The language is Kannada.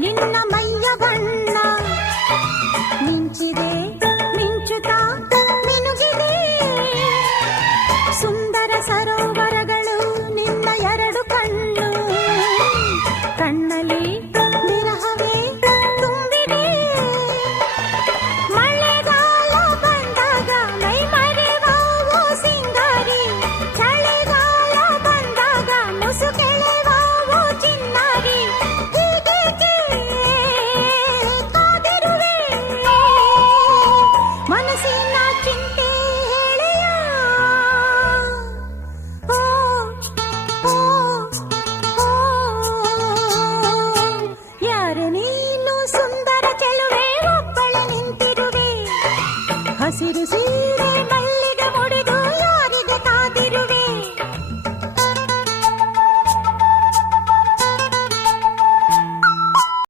ನಿನ್ನ ಮೈಯ ಬಣ್ಣ ಮಿಂಚಿದೆ ಮಿಂಚುತ್ತಾ ಮಿನುಗಿದೆ ಸುಂದರ ಸರೋವರಗಳು ನಿನ್ನ ಎರಡು ಕಣ್ಣು ಕಣ್ಣಲ್ಲಿ ವಿರಹವೇ ತುಂಬಿದೆ ಮಳೆಗಾಲ ಬಂದಾಗ ಮೈ ಮರೆವಾವೋ ಸಿಂಗಾರಿ ಚಳಿಗಾಲ ಬಂದಾಗ ಮುಸುಕೆಳೆವಾವೋ ಚಿನ್ನಾರಿ ಹೀಗೇಕೆ ಕಾದಿರುವೆ ಮನಸ್ಸಿನ ಚಿಂತೆ ಹೇಳೆಯ ಓ ಓ ಓ ಯಾರು ನೀನು ಸುಂದರ ಚೆಲುವೆ ಒಬ್ಬಳೆ ನಿಂತಿರುವೆ ಹಸಿರು